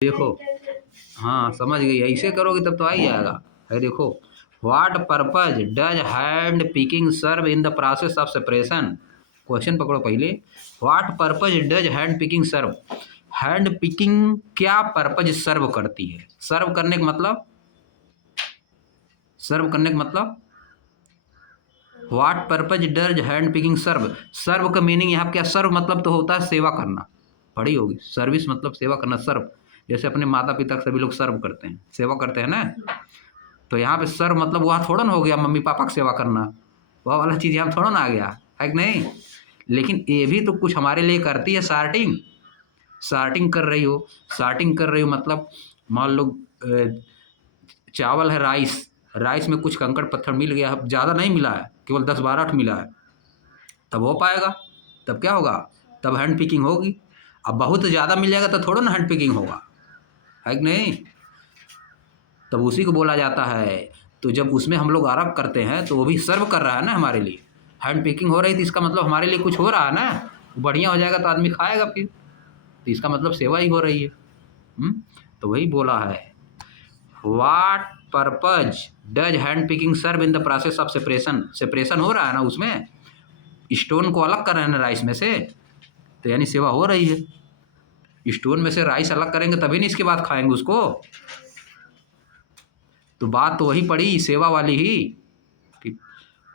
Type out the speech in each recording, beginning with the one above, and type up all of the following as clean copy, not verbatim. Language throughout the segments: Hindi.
देखो, हाँ समझ गई, ऐसे करोगे तब तो आ ही जाएगा। है देखो, what purpose does hand picking serve in the process of separation. Question पकड़ो पहले, what purpose does hand picking serve. Hand picking क्या पर्पज सर्व करती है। सर्व करने का मतलब, सर्व करने का मतलब what purpose does hand picking serve. Serve का मीनिंग यहाँ क्या, सर्व मतलब तो होता है सेवा करना, पढ़ी होगी। सर्विस मतलब सेवा करना, सर्व जैसे अपने माता पिता सभी लोग सर्व करते हैं, सेवा करते हैं ना। तो यहाँ पे सर्व मतलब वहाँ थोड़ा ना हो गया मम्मी पापा की सेवा करना, वह वाला चीज़ यहाँ थोड़ा ना आ गया, है कि नहीं। लेकिन ये भी तो कुछ हमारे लिए करती है, सार्टिंग। सार्टिंग कर रही हो, सार्टिंग कर रही हो मतलब मान लो चावल है, राइस, राइस में कुछ कंकड़ पत्थर मिल गया, ज़्यादा नहीं मिला है, केवल 10-12 मिला है, तब हो पाएगा, तब क्या होगा, तब हैंड पिकिंग होगी। अब बहुत ज़्यादा मिल जाएगा तो थोड़ा ना हैंड पिकिंग होगा, है कि नहीं। तब उसी को बोला जाता है। तो जब उसमें हम लोग अलग करते हैं तो वो भी सर्व कर रहा है ना हमारे लिए। हैंड पिकिंग हो रही थी, इसका मतलब हमारे लिए कुछ हो रहा है ना, बढ़िया हो जाएगा तो आदमी खाएगा फिर, तो इसका मतलब सेवा ही हो रही है। तो वही बोला है, what purpose does hand picking serve in the process of separation. Separation हो रहा है ना उसमें, स्टोन को अलग कर रहे हैं ना राइस में से, तो यानी सेवा हो रही है। स्टोन में से राइस अलग करेंगे तभी नहीं इसके बाद खाएंगे उसको। तो बात तो वही पड़ी, सेवा वाली ही।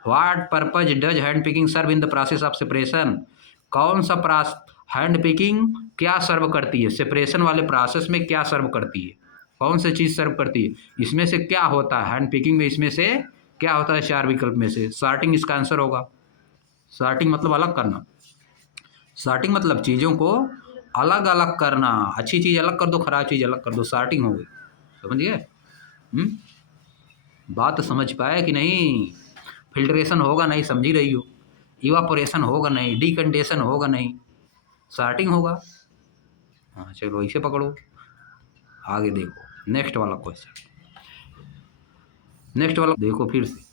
What purpose does hand picking serve in the process of separation. कौन सा हैंड पिकिंग क्या सर्व करती है, सेपरेशन वाले प्रोसेस में क्या सर्व करती है, कौन सी चीज़ सर्व करती है, इसमें से क्या होता है हैंड पिकिंग में, इसमें से क्या होता है, 4 विकल्प में से सॉर्टिंग इसका आंसर होगा। सॉर्टिंग मतलब अलग करना, सॉर्टिंग मतलब चीज़ों को अलग अलग करना, अच्छी चीज़ अलग कर दो, खराब चीज़ अलग कर दो, सॉर्टिंग हो गई। समझिए, बात तो समझ पाए कि नहीं। फिल्ट्रेशन होगा नहीं, समझ ही रही हो, इवापोरेशन होगा नहीं, डिकंडेशन होगा नहीं, सॉर्टिंग होगा। हाँ चलो इसे पकड़ो, आगे देखो नेक्स्ट वाला क्वेश्चन। नेक्स्ट वाला देखो फिर से,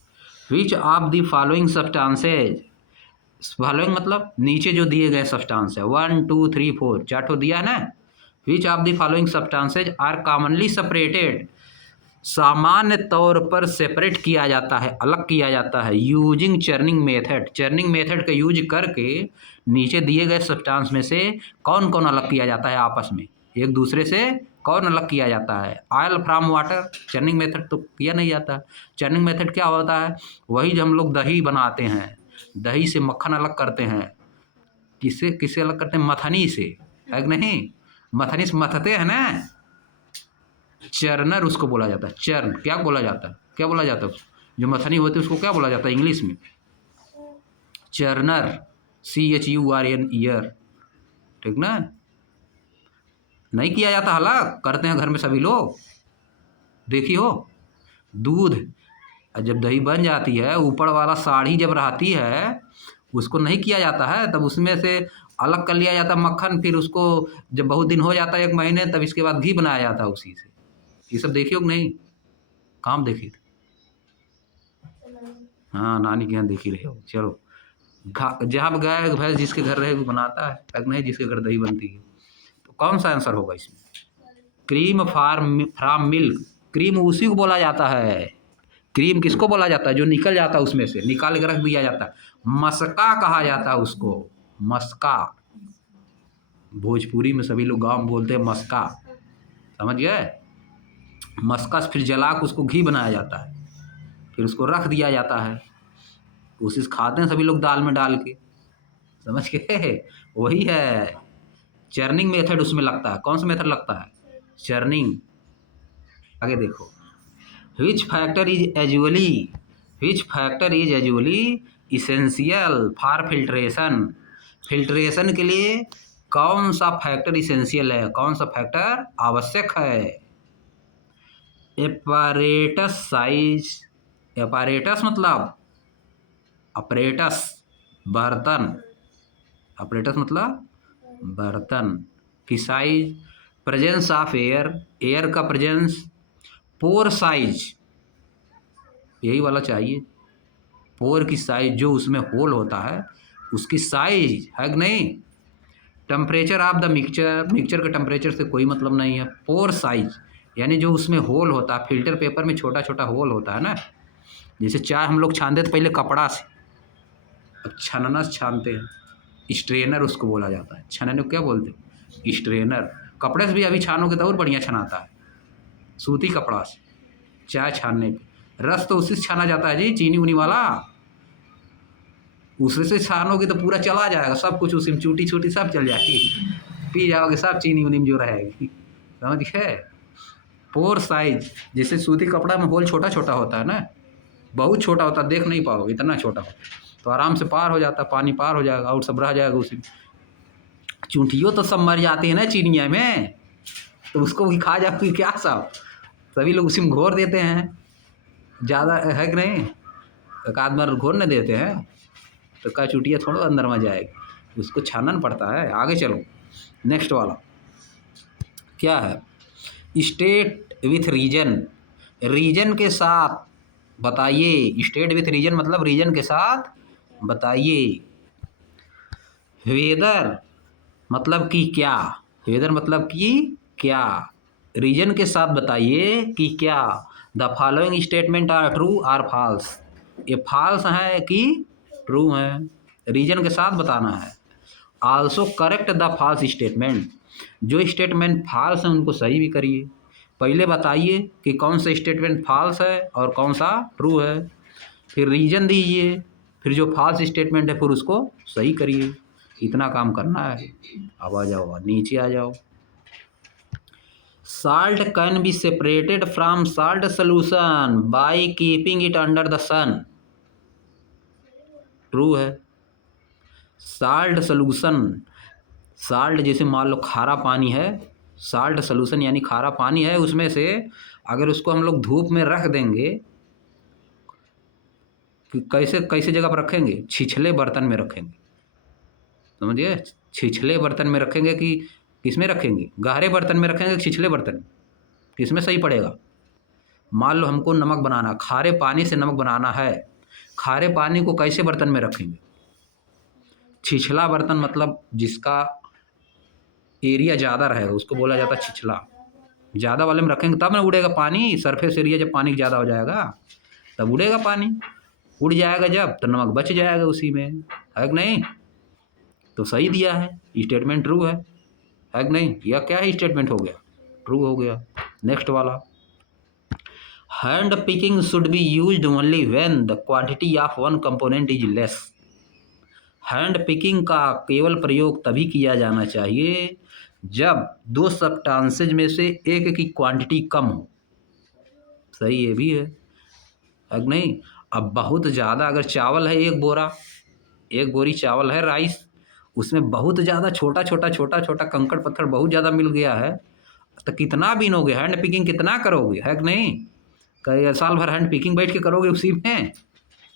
विच of the following substances. Following मतलब नीचे जो दिए गए सब्सटेंस है, 1 2 3 4 चार दिया है ना। Which of the following substances are commonly separated, सामान्य तौर पर सेपरेट किया जाता है, अलग किया जाता है, using churning method. Churning method का यूज करके नीचे दिए गए सब्सटेंस में से कौन कौन अलग किया जाता है, आपस में एक दूसरे से कौन अलग किया जाता है। Oil from water, churning method तो किया नहीं जाता। चर्निंग मेथड क्या होता है, वही जो हम लोग दही बनाते हैं, दही से मक्खन अलग करते हैं, किससे किससे अलग करते हैं, मथनी से, है कि नहीं। मथनी से मथते हैं ना, चर्नर उसको बोला जाता है। चर्न क्या बोला जाता है, क्या बोला जाता है, जो मथनी होती है उसको क्या बोला जाता है इंग्लिश में, चर्नर, CHURN, ईयर, ठीक ना। नहीं किया जाता, अलग करते हैं घर में सभी लोग, देखी हो। दूध, जब दही बन जाती है, ऊपर वाला साड़ी जब रहती है उसको नहीं किया जाता है, तब उसमें से अलग कर लिया जाता है मक्खन, फिर उसको जब बहुत दिन हो जाता है 1 महीने, तब इसके बाद घी बनाया जाता है उसी से। ये सब देखियो कि नहीं, काम देखी थे। हाँ नानी के यहाँ देखी रहे हो। चलो, जहाँ गाय भैंस जिसके घर रहे वो बनाता है, अगर नहीं जिसके घर दही बनती है। तो कौन सा आंसर होगा इसमें, क्रीम फ्राम मिल्क। क्रीम उसी को बोला जाता है, क्रीम किसको बोला जाता है, जो निकल जाता है उसमें से, निकाल के रख दिया जाता है, मस्का कहा जाता है उसको, मस्का। भोजपुरी में सभी लोग गाँव में बोलते हैं मस्का, समझ गए। मस्का से फिर जला के उसको घी बनाया जाता है, फिर उसको रख दिया जाता है, उसी से खाते हैं सभी लोग दाल में डाल के, समझ गए। वही है, चर्निंग मेथड उसमें लगता है। कौन सा मेथड लगता है, चर्निंग। आगे देखो, which factor is usually, which factor is usually essential for filtration. Filtration के लिए कौन सा फैक्टर इसेंशियल है, कौन सा फैक्टर आवश्यक है। एपरेटस साइज, एपरेटस मतलब अपरेटस, बर्तन, अपरेटस मतलब बर्तन की size, presence of air, air का प्रेजेंस, पोर साइज, यही वाला चाहिए, पोर की साइज, जो उसमें होल होता है उसकी साइज, है कि नहीं। Temperature of the mixture, mixture के टेम्परेचर से कोई मतलब नहीं है। पोर साइज यानी जो उसमें होल होता है, फिल्टर पेपर में छोटा छोटा होल होता है ना, जैसे चाय हम लोग छानते थे पहले कपड़ा से, अब छानना से छानते हैं, स्ट्रेनर उसको बोला जाता है। छानने को क्या बोलते हैं? स्ट्रेनर। कपड़े से भी अभी छानोगे तो और बढ़िया छनाता है, सूती कपड़ा से चाय छानने पे। रस तो उसी से छाना जाता है जी, चीनी उनी वाला, उसी से छानोगे तो पूरा चला जाएगा, सब कुछ उसी में चूटी छूटी सब चल जाएगी, पी जाओगे सब चीनी उनी में जो रहेगी, समझ गए। पोर साइज, जैसे सूती कपड़ा में होल छोटा छोटा होता है ना, बहुत छोटा होता है, देख नहीं पाओगे इतना छोटा होता, तो आराम से पार हो जाता है, पानी पार हो जाएगा और सब रह जाएगा उसी में। चूंठियों तो सब मर जाती है ना चीनिया में, तो उसको भी खा जाओगे क्या सब, सभी लोग उसी में घोर देते हैं, ज़्यादा है कि नहीं, एक आध बार घोरने देते हैं तो क्या चूटिया थोड़ा अंदर में जाएगी, उसको छानना पड़ता है। आगे चलो, नेक्स्ट वाला क्या है? स्टेट विथ रीजन, रीजन के साथ बताइए। स्टेट विथ रीजन मतलब रीजन के साथ बताइए। वेदर मतलब कि क्या, वेदर मतलब कि क्या, रीजन के साथ बताइए कि क्या। The following statement are true or false, ये फॉल्स है कि ट्रू है, रीजन के साथ बताना है। Also correct the false statement, जो स्टेटमेंट फॉल्स है उनको सही भी करिए। पहले बताइए कि कौन सा स्टेटमेंट फॉल्स है और कौन सा ट्रू है, फिर रीजन दीजिए, फिर जो फॉल्स स्टेटमेंट है फिर उसको सही करिए। इतना काम करना है। अब आ जाओ, नीचे आ जाओ। Salt can be separated from salt solution by keeping it under the sun, true है। साल्ट सोल्यूशन, साल्ट जैसे मान लो खारा पानी है, साल्ट सोल्यूशन यानी खारा पानी है, उसमें से अगर उसको हम लोग धूप में रख देंगे, कि कैसे कैसे जगह पर रखेंगे? छिछले बर्तन में रखेंगे, समझिए, छिछले बर्तन में रखेंगे कि किस में रखेंगे? गहरे बर्तन में रखेंगे कि छिछले बर्तन में, किस में सही पड़ेगा? मान लो हमको नमक बनाना, खारे पानी से नमक बनाना है, खारे पानी को कैसे बर्तन में रखेंगे? छिछला बर्तन, मतलब जिसका एरिया ज़्यादा रहेगा उसको बोला जाता है छिछला। ज़्यादा वाले में रखेंगे तब ना उड़ेगा पानी, सरफेस एरिया जब पानी ज़्यादा हो जाएगा तब उड़ेगा पानी, उड़ जाएगा जब तो नमक बच जाएगा उसी में, है कि नहीं? तो सही दिया है, स्टेटमेंट ट्रू है कि नहीं? यह क्या है? स्टेटमेंट हो गया, ट्रू हो गया। नेक्स्ट वाला, hand picking should be used only when the quantity of one component is less, hand picking का केवल प्रयोग तभी किया जाना चाहिए जब दो सब्सटेंसेज में से एक की क्वांटिटी कम हो। सही ये भी है कि नहीं? अब बहुत ज़्यादा अगर चावल है, एक बोरा, एक बोरी चावल है राइस, उसमें बहुत ज़्यादा छोटा छोटा छोटा छोटा कंकड़ पत्थर बहुत ज़्यादा मिल गया है, तो कितना बीनोगे? हैंड पिकिंग कितना करोगे, है कि नहीं? कई साल भर हैंड पिकिंग बैठ के करोगे उसी में,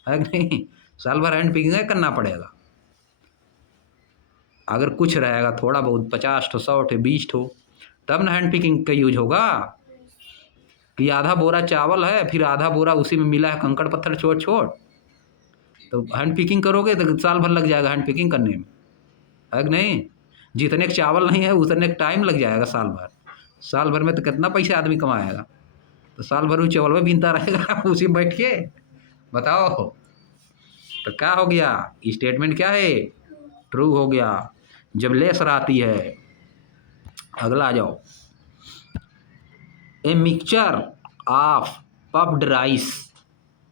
है कि नहीं? साल भर हैंड पिकिंग करना पड़ेगा। अगर कुछ रहेगा थोड़ा बहुत, 50 ठो 100 ठो 20 ठो, तब ना हैंड पिकिंग का यूज होगा। कि आधा बोरा चावल है, फिर आधा बोरा उसी में मिला है कंकड़ पत्थर छोट छोट, तो हैंड पिकिंग करोगे तो साल भर लग जाएगा हैंड पिकिंग करने में, है कि नहीं? जितने चावल नहीं है उतने टाइम लग जाएगा साल भर, साल भर में तो कितना पैसा आदमी कमाएगा, तो साल भर वो चावल में बीनता रहेगा उसी में बैठ के, बताओ। तो क्या हो गया? स्टेटमेंट क्या है? ट्रू हो गया, जब लेस आती है। अगला आ जाओ, ए mixture of puffed rice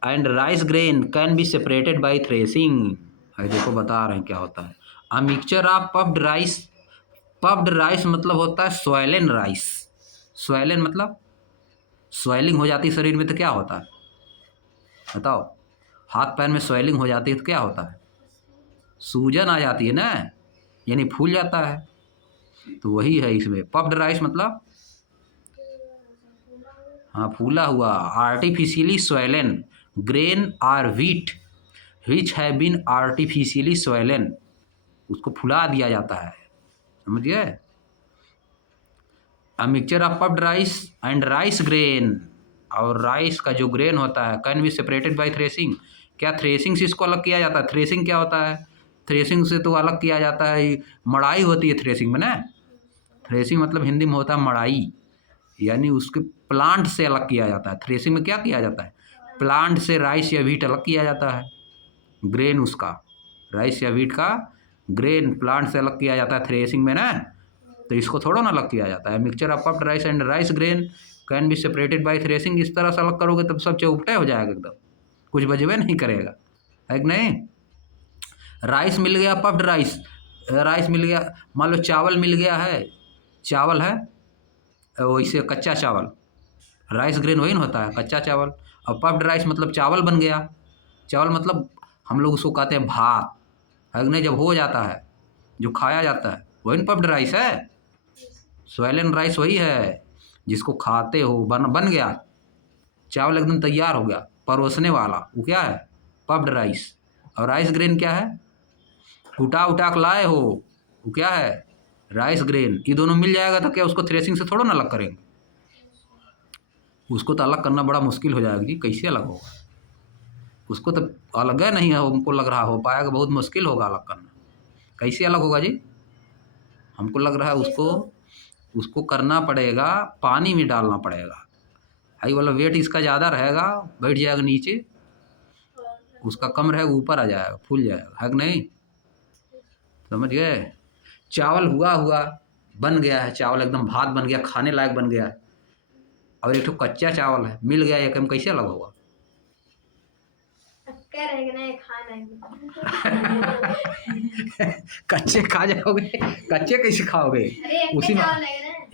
and rice grain can be separated by threshing. देखो बता रहे हैं क्या होता है। अ mixture of puffed rice, puffed rice मतलब होता है स्वेलन राइस, स्वेलन मतलब स्वेलिंग हो जाती है शरीर में, तो क्या होता है बताओ? हाथ पैर में स्वेलिंग हो जाती है तो क्या होता है? सूजन आ जाती है ना, यानी फूल जाता है, तो वही है इसमें। पफ्ड राइस मतलब हाँ फूला हुआ। Artificially swollen grain or wheat which have been artificially swollen, उसको फुला दिया जाता है, समझ गए? A mixture of puffed rice and rice grain, और राइस का जो ग्रेन होता है can be separated by threshing. क्या थ्रेसिंग से इसको अलग किया जाता है? थ्रेसिंग क्या होता है? थ्रेसिंग से तो अलग किया जाता है, मड़ाई होती है थ्रेसिंग में ना। थ्रेसिंग मतलब हिंदी में होता है मड़ाई, यानी उसके प्लांट से अलग किया जाता है। थ्रेसिंग में क्या किया जाता है, प्लांट से राइस या व्हीट अलग किया जाता है, ग्रेन उसका, राइस या व्हीट का ग्रेन प्लांट से अलग किया जाता है थ्रेसिंग में ना। तो इसको थोड़ा ना अलग किया जाता है। Mixture of puffed rice and rice grain can be separated by threshing. इस तरह से अलग करोगे तब सब चौपटे हो जाएगा एकदम, कुछ बचबे नहीं करेगा, है कि नहीं। राइस मिल गया, पफ्ड राइस, राइस मिल गया, मान लो चावल मिल गया है, चावल है वैसे कच्चा चावल, राइस ग्रेन वही ना होता है कच्चा चावल। और पफ्ड राइस मतलब चावल बन गया, चावल मतलब हम लोग उसको कहते हैं भात, है कि नहीं, जब हो जाता है जो खाया जाता है वही ना पफ्ड राइस है। सोयलन राइस वही है जिसको खाते हो, बन गया चावल एकदम तैयार हो गया परोसने वाला, वो क्या है, पफ्ड राइस। और राइस ग्रेन क्या है, उठा उठा के लाए हो, वो क्या है, राइस ग्रेन। ये दोनों मिल जाएगा तो क्या उसको थ्रेसिंग से थोड़ा ना अलग करेंगे, उसको तो अलग करना बड़ा मुश्किल हो जाएगा जी, कैसे अलग होगा, उसको तो अलग है नहीं है, हमको लग रहा हो पाएगा बहुत मुश्किल होगा अलग करना, कैसे अलग होगा जी। हमको लग रहा है उसको करना पड़ेगा, पानी में डालना पड़ेगा, हाई वाला वेट इसका ज़्यादा रहेगा, बैठ जाएगा नीचे, उसका कम रहेगा ऊपर आ जाएगा, फूल जाएगा, है कि नहीं, समझ गए। चावल हुआ बन गया है, चावल एकदम भात बन गया, खाने लायक बन गया, और एक तो कच्चा चावल है मिल गया, एक कैसे अलग होगा। कच्चे खा जाओगे, कच्चे कैसे खाओगे, उसी में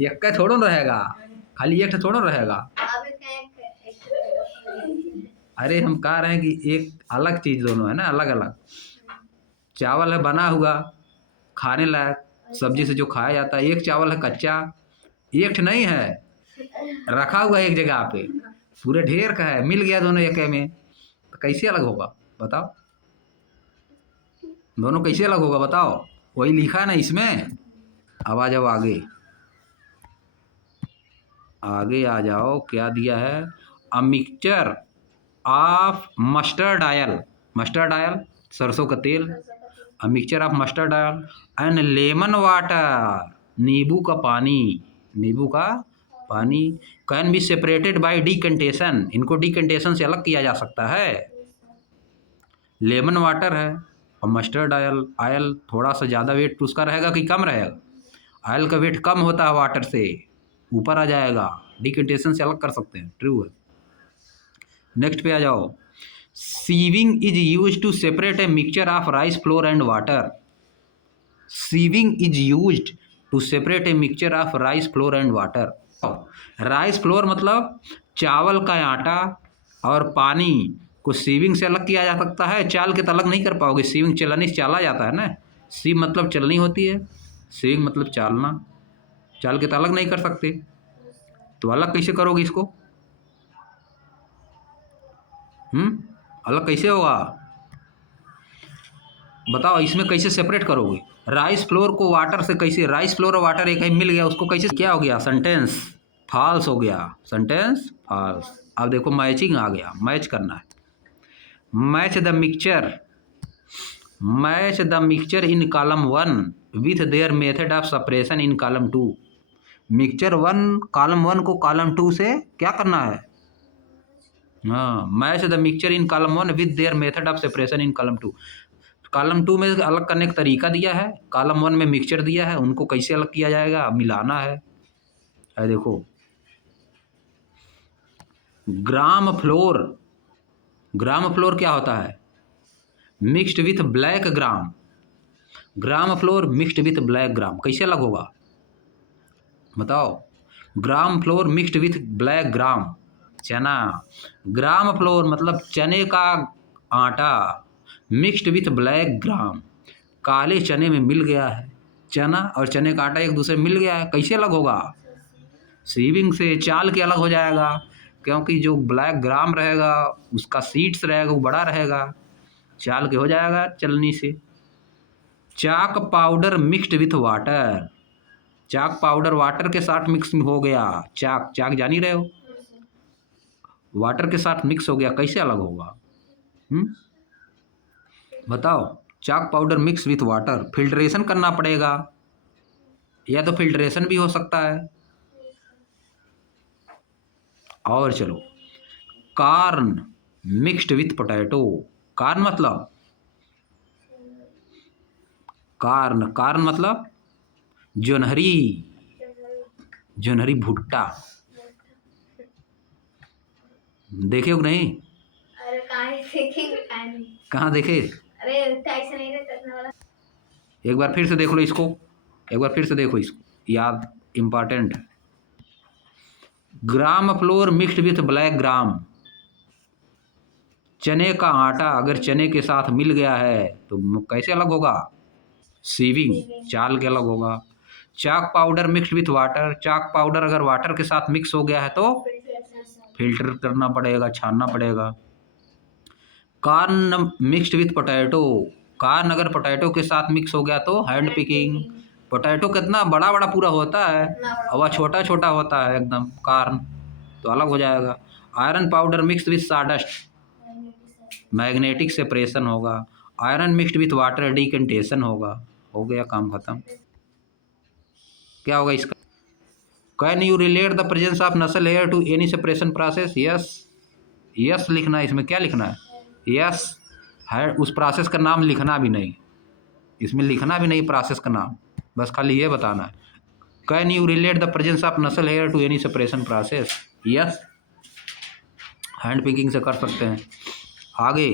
एक का थोड़ा रहेगा, खाली एक थोड़ा रहेगा। अरे हम कह रहे हैं कि एक अलग चीज दोनों है ना, अलग अलग। चावल है बना हुआ खाने लायक, सब्जी से जो खाया जाता है, एक चावल है कच्चा, एक नहीं है रखा हुआ एक जगह पे, पूरे ढेर का है, मिल गया दोनों एक में, तो कैसे अलग होगा बताओ, दोनों कैसे अलग होगा बताओ, वही लिखा है ना इसमें। अब आ जाओ आगे, आगे आ जाओ, क्या दिया है, अ mixture of mustard oil, mustard oil सरसों का तेल, अ mixture of mustard oil and lemon water, नींबू का पानी, नींबू का पानी कैन बी सेपरेटेड बाय डिकंटेशन, इनको डिकंटेशन से अलग किया जा सकता है। लेमन वाटर है और मस्टर्ड ऑयल, ऑयल थोड़ा सा ज़्यादा वेट उसका रहेगा कि कम रहेगा, ऑयल का वेट कम होता है वाटर से, ऊपर आ जाएगा, डिकंटेशन से अलग कर सकते हैं, ट्रू है। नेक्स्ट पे आ जाओ, sieving is use to separate a mixture of rice flour and water, sieving is use to separate a mixture of rice flour and water. Rice flour मतलब चावल का आटा और पानी को सीविंग से अलग किया जा सकता है, चाल के तो अलग नहीं कर पाओगे, सीविंग चलनी से चाला जाता है ना, सीव मतलब चलनी होती है, सीविंग मतलब चालना, चाल के तो अलग नहीं कर सकते, तो अलग कैसे करोगे इसको, अलग कैसे होगा बताओ, इसमें कैसे सेपरेट करोगे, राइस फ्लोर को वाटर से कैसे, राइस फ्लोर और वाटर एक ही मिल गया, उसको कैसे, क्या हो गया, सेंटेंस फॉल्स हो गया, सेंटेंस फॉल्स। अब देखो मैचिंग आ गया, मैच करना है, match the mixture, match the mixture in column 1 with their method of separation in column 2, mixture 1 column 1 को कॉलम 2 से क्या करना है, हाँ, match the mixture in column 1 with their method of separation in column 2, column 2 में अलग करने का तरीका दिया है, कॉलम 1 में मिक्सचर दिया है, उनको कैसे अलग किया जाएगा, मिलाना है। देखो ग्राम फ्लोर, ग्राम फ्लोर क्या होता है, mixed with black gram, gram floor mixed with black gram, कैसे अलग होगा बताओ, ग्राम floor mixed with black gram, चना, ग्राम फ्लोर मतलब चने का आटा मिक्स्ड विथ ब्लैक ग्राम, काले चने में मिल गया है, चना और चने का आटा एक दूसरे में मिल गया है, कैसे अलग होगा, सीविंग से, चाल के अलग हो जाएगा, क्योंकि जो ब्लैक ग्राम रहेगा उसका सीड्स रहेगा वो बड़ा रहेगा, चाल के हो जाएगा चलनी से। Chalk powder mixed with water, chalk powder water के साथ मिक्स हो गया, चाक, चाक जान ही रहे हो, वाटर के साथ मिक्स हो गया, कैसे अलग होगा, बताओ। Chalk powder mix with water, filtration करना पड़ेगा, या तो फिल्ट्रेशन भी हो सकता है। और चलो, corn mixed with potato, corn मतलब कार्न मतलब जोनहरी, जोनहरी भुट्टा, देखे हो नहीं? अरे कहाँ देखे? अरे ऐसा नहीं रहता वाला। एक बार फिर से देख लो इसको, एक बार फिर से देखो इसको, याद important. Gram floor mixed with black gram, चने का आटा अगर चने के साथ मिल गया है तो कैसे अलग होगा? सीविंग, चाल के अलग होगा। Chalk powder mixed with water, chalk powder अगर वाटर के साथ मिक्स हो गया है तो फिल्टर करना पड़ेगा, छानना पड़ेगा। Corn mixed with potato, corn अगर पोटैटो के साथ मिक्स हो गया तो हैंड पिकिंग। पोटैटो कितना बड़ा बड़ा पूरा होता है और वह छोटा छोटा होता है एकदम, कार्न तो अलग हो जाएगा। Iron powder mixed with sawdust, magnetic separation होगा। Iron mixed with water, decantation होगा। हो गया काम खत्म। क्या होगा इसका? Can you relate the presence of nasal hair to any separation process? Yes, yes लिखना है इसमें। क्या लिखना है? यस है। उस प्रोसेस का नाम लिखना भी नहीं, इसमें लिखना भी नहीं प्रोसेस का नाम, बस खाली ये बताना है। Can you relate the presence of nasal hair to any separation process? Yes, hand picking से कर सकते हैं। आगे,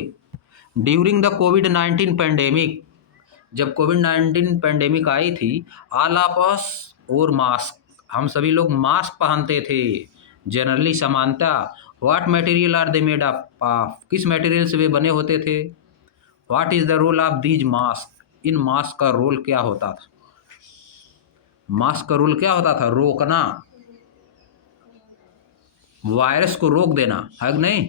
ड्यूरिंग द कोविड-19 पैंडेमिक, जब कोविड-19 पैंडेमिक आई थी, ऑल ऑफ अस और मास्क, हम सभी लोग मास्क पहनते थे जनरली, सामान्यतः। What material are they made of, किस मटेरियल से वे बने होते थे? What is the role of these mask, इन मास्क का रोल क्या होता था? मास्क का रोल क्या होता था? रोकना, वायरस को रोक देना, है कि नहीं?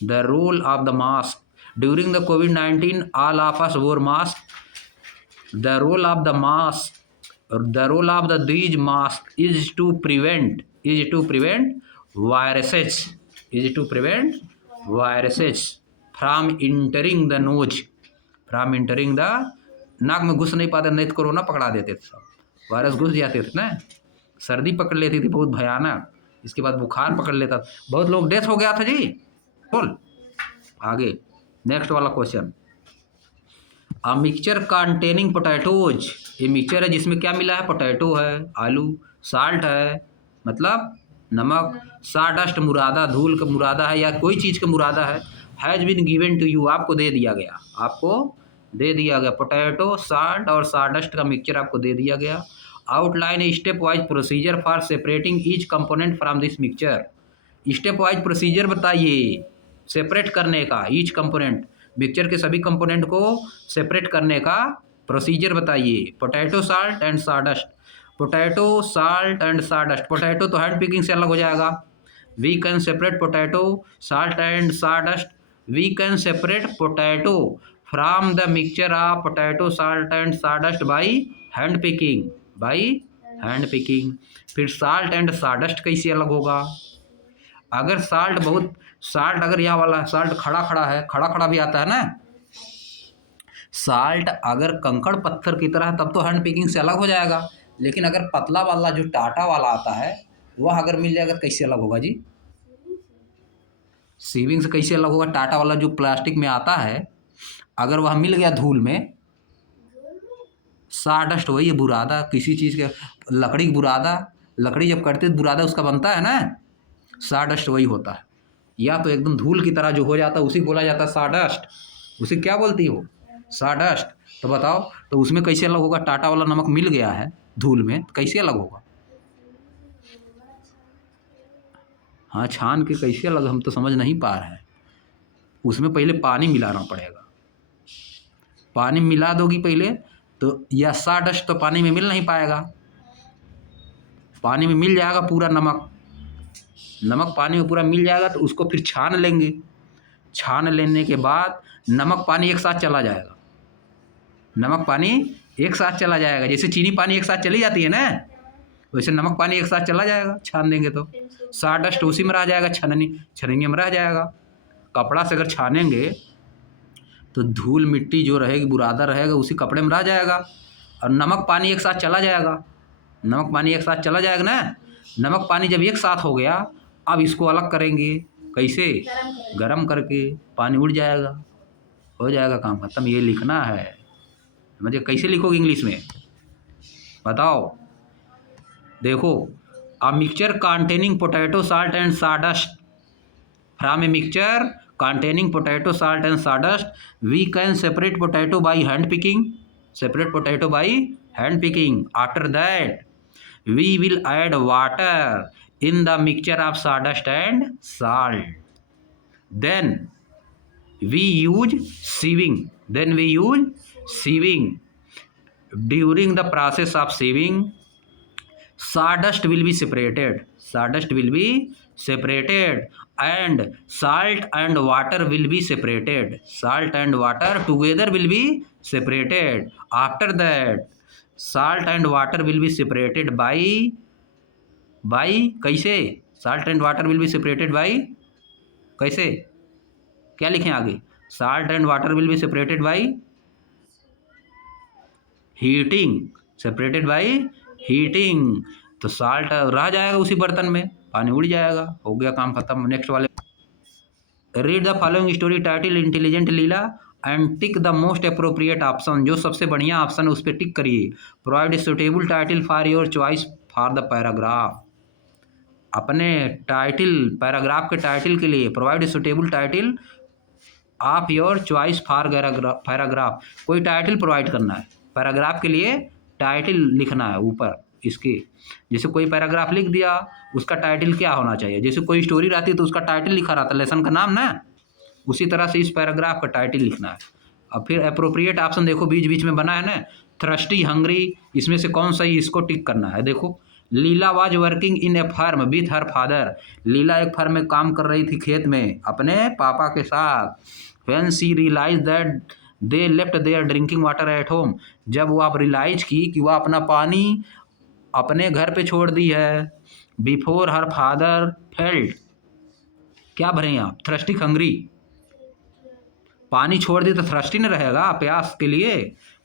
The role of the mask during the कोविड-19, all of us wore mask. The role of the mask, the role of the these mask is to prevent viruses, from entering the nose, नाक में घुस नहीं पाते, नहीं तो कोरोना पकड़ा देते थे, सब वायरस घुस जाते थे ना। सर्दी पकड़ लेती थी बहुत भयानक, इसके बाद बुखार पकड़ लेता था, बहुत लोग डेथ हो गया था जी। बोल आगे, नेक्स्ट वाला question. A mixture containing potatoes, ये मिक्सचर है जिसमें क्या मिला है? पोटैटो है, आलू, साल्ट है मतलब नमक, साडस्ट मुरादा, धूल का मुरादा है या कोई चीज़ का मुरादा है। Has been given to you, आपको दे दिया गया, आपको दे दिया गया। पोटैटो, साल्ट और साडस्ट का मिक्सचर आपको दे दिया गया। Outline step wise procedure for separating each component from this mixture, step wise procedure बताइए सेपरेट करने का, ईच कंपोनेंट, मिक्सचर के सभी कंपोनेंट को सेपरेट करने का प्रोसीजर बताइए। Potato, salt and sawdust, potato, salt and sawdust, potato तो हैंड पिकिंग से अलग हो जाएगा। We can separate potato, salt and sawdust, we can separate potato from the mixture of potato, salt and sawdust by hand picking, by hand picking. फिर साल्ट एंड साडस्ट कैसे अलग होगा? अगर साल्ट अगर यह वाला साल्ट खड़ा खड़ा है, खड़ा खड़ा भी आता है ना, साल्ट अगर कंकड़ पत्थर की तरह है तब तो हैंड पिकिंग से अलग हो जाएगा, लेकिन अगर पतला वाला जो टाटा वाला आता है वह अगर मिल जाएगा तो कैसे अलग होगा जी? सीविंग से कैसे अलग होगा? टाटा वाला जो प्लास्टिक में आता है अगर वह मिल गया धूल में, साडस्ट वही है, बुरादा, किसी चीज़ के, लकड़ी की बुरादा, लकड़ी जब कटते तो बुरादा उसका बनता है ना, साडस्ट वही होता है। या तो एकदम धूल की तरह जो हो जाता है उसी बोला जाता है साडस्ट, उसे क्या बोलती हो? साडस्ट। तो बताओ तो उसमें कैसे अलग होगा? टाटा वाला नमक मिल गया है धूल में, कैसे अलग होगा? हाँ, छान के कैसे अलग, हम तो समझ नहीं पा रहे हैं। उसमें पहले पानी मिलाना पड़ेगा, पानी मिला दोगी पहले तो यह साडस्ट तो पानी में मिल नहीं पाएगा, पानी में मिल जाएगा पूरा नमक, नमक पानी में पूरा मिल जाएगा तो उसको फिर छान लेंगे, छान लेने के बाद नमक पानी एक साथ चला जाएगा, नमक पानी एक साथ चला जाएगा, जैसे चीनी पानी एक साथ चली जाती है ना, वैसे नमक पानी एक साथ चला जाएगा छान देंगे तो। साडस्ट उसी में रह जाएगा, छननी में रह जाएगा। कपड़ा से अगर छानेंगे तो धूल मिट्टी जो रहेगी, बुरादा रहेगा, उसी कपड़े में रह जाएगा। और नमक पानी एक साथ चला जाएगा, नमक पानी एक साथ चला जाएगा ना। नमक पानी जब एक साथ हो गया, अब इसको अलग करेंगे, कैसे? गरम करके पानी उड़ जाएगा, हो जाएगा काम खत्म। ये लिखना है, समझे? कैसे लिखोगे इंग्लिश में बताओ? देखो, a mixture containing potato salt and sawdust from a mixture containing potato salt and sawdust we can separate potato by hand picking. Separate potato by hand picking. After that we will add water in the mixture of sawdust and salt. Then we use sieving. During the process of sieving, sawdust will be separated and salt and water will be separated. Salt and water together will be separated. After that salt and water will be separated by कैसे? Salt and water will be separated by कैसे? क्या लिखें आगे? Salt and water will be separated by heating. तो साल्ट रह जाएगा उसी बर्तन में, पानी उड़ जाएगा, हो गया काम खत्म। नेक्स्ट वाले, read the following story title intelligent Leela and tick the most appropriate option. जो सबसे बढ़िया ऑप्शन है उस पर टिक करिए। Provide suitable title for your choice for the paragraph. अपने टाइटल, पैराग्राफ के टाइटल के लिए provide suitable title of your choice for paragraph. कोई टाइटल प्रोवाइड करना है, पैराग्राफ के लिए टाइटल लिखना है ऊपर इसके। जैसे कोई पैराग्राफ लिख दिया, उसका टाइटल क्या होना चाहिए? जैसे कोई स्टोरी रहती है तो उसका टाइटल लिखा रहता है, लेसन का नाम ना, उसी तरह से इस पैराग्राफ का टाइटल लिखना है। अब फिर अप्रोप्रिएट ऑप्शन देखो बीच बीच में बना है ना, थ्रस्टी, हंग्री, इसमें से कौन सा ही इसको टिक करना है। देखो, Leela was working in a farm with her father. Leela एक फार्म में काम कर रही थी, खेत में, अपने पापा के साथ। When she realize that they left their drinking water at home. जब वो आप रियलाइज की कि वह अपना पानी अपने घर पे छोड़ दी है। बिफोर हर फादर फेल्ट, क्या भरें आप? Thirsty, hungry. पानी छोड़ दी तो थ्रस्टी न रहेगा, प्यास के लिए।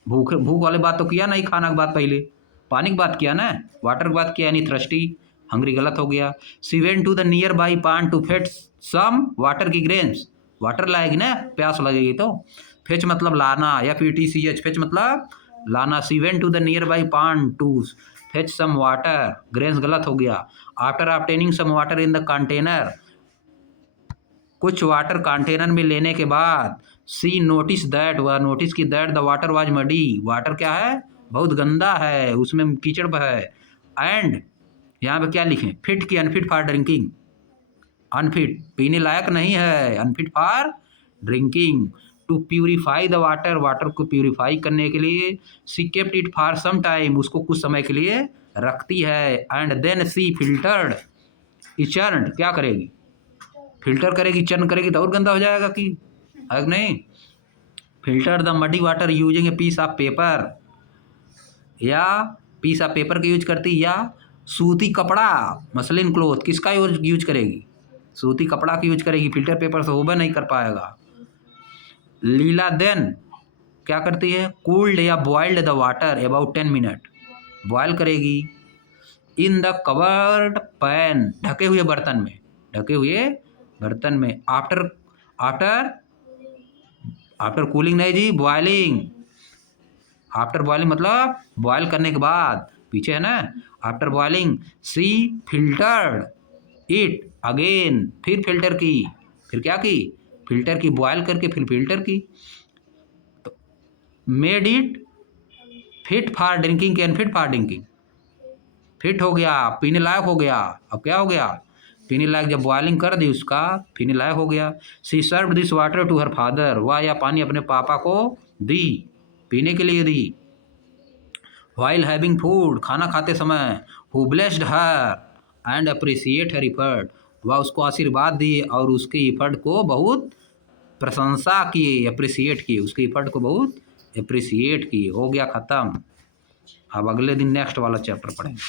भूख वाले बात तो किया नहीं, खाना की बात पहले, पानी की बात किया ना, वाटर की बात किया, यानी थ्रस्टी। हंग्री गलत हो गया। She went to the nearby pond to fetch some water की ग्रेन्स। वाटर लाएगी ना, प्यास लगेगी तो। फेच मतलब लाना, FETCH, फेच मतलब लाना। She went to the nearby pond to fetch some water, grains गलत हो गया। After obtaining some water in the container, कुछ वाटर कंटेनर में लेने के बाद, सी नोटिस दैट, वह नोटिस की that the water was muddy, water क्या है? बहुत गंदा है, उसमें कीचड़ है। एंड यहाँ पे क्या लिखें? फिट की अनफिट फॉर ड्रिंकिंग। अनफिट, पीने लायक नहीं है, unfit for drinking. To purify the water, water को प्यूरिफाई करने के लिए। She kept it for some time, उसको कुछ समय के लिए रखती है। एंड देन सी फिल्टर्ड इचर्नड, क्या करेगी? फिल्टर करेगी, चर्न करेगी तो और गंदा हो जाएगा कि है नहीं? Filter the muddy water using a piece of paper, या पीस ऑफ पेपर का यूज करती, या सूती कपड़ा, मसलिन क्लोथ, किसका यूज करेगी? सूती कपड़ा का यूज करेगी। फिल्टर पेपर से होबे नहीं कर पाएगा। लीला देन क्या करती है? कूल्ड या boiled the water about 10 minute, boil करेगी। इन द कवर्ड पैन, ढके हुए बर्तन में, ढके हुए बर्तन में। आफ्टर कूलिंग नहीं जी, बॉयलिंग। आफ्टर बॉयलिंग मतलब बॉयल करने के बाद, पीछे है ना। After boiling she filtered it again, फिर फिल्टर की, फिर क्या की? फिल्टर की, बॉयल करके फिर फिल्टर की। तो made it fit for drinking की अनफिट फॉर ड्रिंकिंग। फिट हो गया, पीने लायक हो गया। अब क्या हो गया? पीने लायक, जब बॉयलिंग कर दी उसका, पीने लायक हो गया। She serve this water to her father, वह यह पानी अपने पापा को दी, पीने के लिए दी। वाइल हैविंग फूड, खाना खाते समय। Who blessed her and appreciate her effort, वह उसको आशीर्वाद दिए और उसके इफर्ट को बहुत प्रशंसा किए, अप्रिसिएट किए, उसके इफर्ट को बहुत अप्रिसिएट किए। हो गया ख़त्म। अब अगले दिन नेक्स्ट वाला चैप्टर पढ़ेंगे।